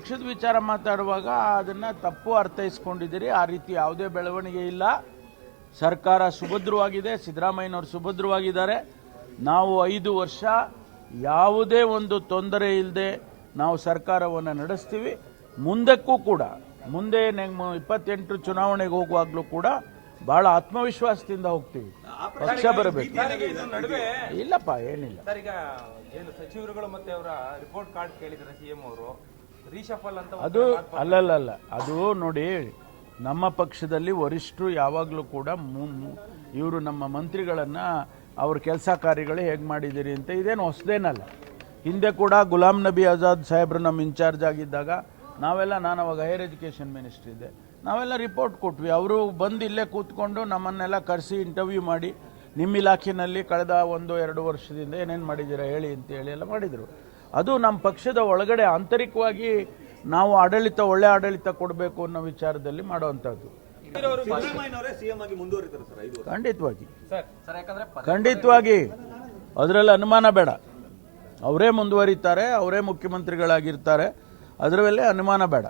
ಪಕ್ಷದ ವಿಚಾರ ಮಾತಾಡುವಾಗ ಅದನ್ನು ತಪ್ಪು ಅರ್ಥೈಸ್ಕೊಂಡಿದ್ದೀರಿ. ಆ ರೀತಿ ಯಾವುದೇ ಬೆಳವಣಿಗೆ ಇಲ್ಲ. ಸರ್ಕಾರ ಸುಭದ್ರವಾಗಿದೆ. ಸಿದ್ದರಾಮಯ್ಯನವರು ಸುಭದ್ರವಾಗಿದ್ದಾರೆ. ನಾವು ಐದು ವರ್ಷ ಯಾವುದೇ ಒಂದು ತೊಂದರೆ ಇಲ್ಲದೆ ನಾವು ಸರ್ಕಾರವನ್ನು ನಡೆಸ್ತೀವಿ. ಮುಂದಕ್ಕೂ ಕೂಡ ಮುಂದೆ ಇಪ್ಪತ್ತೆಂಟು ಚುನಾವಣೆಗೆ ಹೋಗುವಾಗಲೂ ಕೂಡ ಬಹಳ ಆತ್ಮವಿಶ್ವಾಸದಿಂದ ಹೋಗ್ತೀವಿ. ಪಕ್ಷ ಬರಬೇಕು. ಇಲ್ಲಪ್ಪ ಏನಿಲ್ಲ. ಸಚಿವರುಗಳು ಮತ್ತೆ ಅವರ ರಿಪೋರ್ಟ್ ಕಾರ್ಡ್ ಕೇಳಿದ್ರೆ ಸಿಎಂ ಅವರು. ರೀಶಫಲ್ ಅಂತ ಅದು ಅಲ್ಲಲ್ಲ ಅದು ನೋಡಿ ನಮ್ಮ ಪಕ್ಷದಲ್ಲಿ ವರಿಷ್ಠರು ಯಾವಾಗಲೂ ಕೂಡ ಇವರು ನಮ್ಮ ಮಂತ್ರಿಗಳನ್ನು ಅವ್ರ ಕೆಲಸ ಕಾರ್ಯಗಳು ಹೇಗೆ ಮಾಡಿದ್ದೀರಿ ಅಂತ ಇದೇನು ಹೊಸದೇನಲ್ಲ. ಹಿಂದೆ ಕೂಡ ಗುಲಾಂ ನಬಿ ಆಜಾದ್ ಸಾಹೇಬ್ರು ನಮ್ಮ ಇನ್ಚಾರ್ಜ್ ಆಗಿದ್ದಾಗ ನಾವೆಲ್ಲ ನಾನು ಅವಾಗ ಹೈಯರ್ ಎಜುಕೇಷನ್ ಮಿನಿಸ್ಟ್ರಿ ಇದ್ದೆ. ನಾವೆಲ್ಲ ರಿಪೋರ್ಟ್ ಕೊಟ್ವಿ. ಅವರು ಬಂದು ಇಲ್ಲೇ ಕೂತ್ಕೊಂಡು ನಮ್ಮನ್ನೆಲ್ಲ ಕರೆಸಿ ಇಂಟರ್ವ್ಯೂ ಮಾಡಿ ನಿಮ್ಮ ಇಲಾಖೆಯಲ್ಲಿ ಕಳೆದ ಒಂದು ಎರಡು ವರ್ಷದಿಂದ ಏನೇನು ಮಾಡಿದ್ದೀರಾ ಹೇಳಿ ಅಂತ ಹೇಳಿ ಎಲ್ಲ ಮಾಡಿದರು. ಅದು ನಮ್ಮ ಪಕ್ಷದ ಒಳಗಡೆ ಆಂತರಿಕವಾಗಿ ನಾವು ಆಡಳಿತ ಒಳ್ಳೆ ಆಡಳಿತ ಕೊಡಬೇಕು ಅನ್ನೋ ವಿಚಾರದಲ್ಲಿ ಮಾಡುವಂಥದ್ದು. ಸಿದ್ದರಾಮಯ್ಯನವರೇ ಸಿಎಂ ಆಗಿ ಮುಂದುವರಿತಾರೆ ಸರ್ ಐದು ವರ್ಷ. ಖಂಡಿತವಾಗಿ. ಸರ್ ಸರ್ ಯಾಕಂದ್ರೆ ಖಂಡಿತವಾಗಿ. ಅದರಲ್ಲಿ ಅನುಮಾನ ಬೇಡ. ಅವರೇ ಮುಂದುವರಿತಾರೆ ಅವರೇ ಮುಖ್ಯಮಂತ್ರಿಗಳಾಗಿರ್ತಾರೆ. ಅದರ ಮೇಲೆ ಅನುಮಾನ ಬೇಡ.